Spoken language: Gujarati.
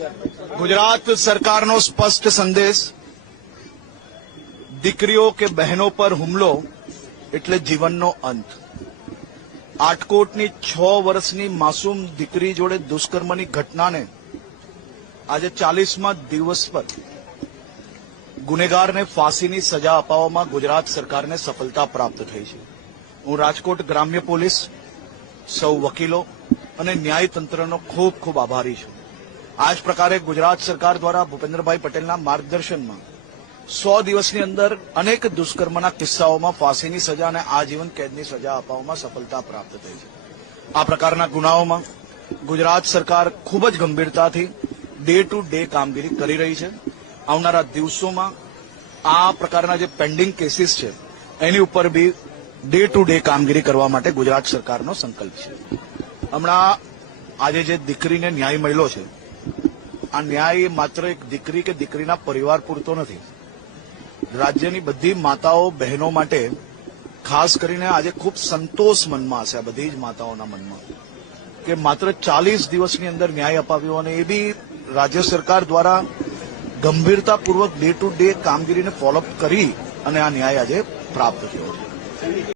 गुजरात सरकारનો સ્પષ્ટ સંદેશ દીકરીઓ કે બહેનો પર હુમલો એટલે જીવનનો અંત। આટકોટની 6 વર્ષની માસૂમ દીકરી જોડે દુષ્કર્મની ઘટનાને આજે 40મા દિવસ પર ગુનેગારને ફાંસીની સજા અપાવવામાં ગુજરાત સરકારને સફળતા પ્રાપ્ત થઈ છે। હું રાજકોટ ગ્રામ્ય પોલીસ, સૌ વકીલો અને ન્યાયતંત્રનો ખૂબ ખૂબ આભારી છું। આ જ પ્રકારે ગુજરાત સરકાર દ્વારા ભૂપેન્દ્રભાઈ પટેલના માર્ગદર્શનમાં 100 દિવસની અંદર અનેક દુષ્કર્મના કિસ્સાઓમાં ફાંસીની સજા અને આજીવન કેદની સજા અપાવવામાં સફળતા પ્રાપ્ત થઈ છે। આ પ્રકારના ગુનાઓમાં ગુજરાત સરકાર ખૂબ જ ગંભીરતાથી ડે ટુ ડે કામગીરી કરી રહી છે। આવનારા દિવસોમાં આ પ્રકારના જે પેન્ડિંગ કેસીસ છે એની ઉપર બી ડે ટુ ડે કામગીરી કરવા માટે ગુજરાત સરકારનો સંકલ્પ છે। હમણાં આજે જે દીકરીને ન્યાય મળ્યો છે, આ ન્યાય માત્ર એક દીકરી કે દીકરીના પરિવાર પૂરતો નથી। રાજ્યની બધી માતાઓ બહેનો માટે ખાસ કરીને આજે ખૂબ સંતોષ મનમાં હશે, આ બધી જ માતાઓના મનમાં, કે માત્ર 40 દિવસની અંદર ન્યાય અપાવ્યો અને એ બી રાજ્ય સરકાર દ્વારા ગંભીરતાપૂર્વક ડે ટુ ડે કામગીરીને ફોલોઅપ કરી અને આ ન્યાય આજે પ્રાપ્ત થયો છે।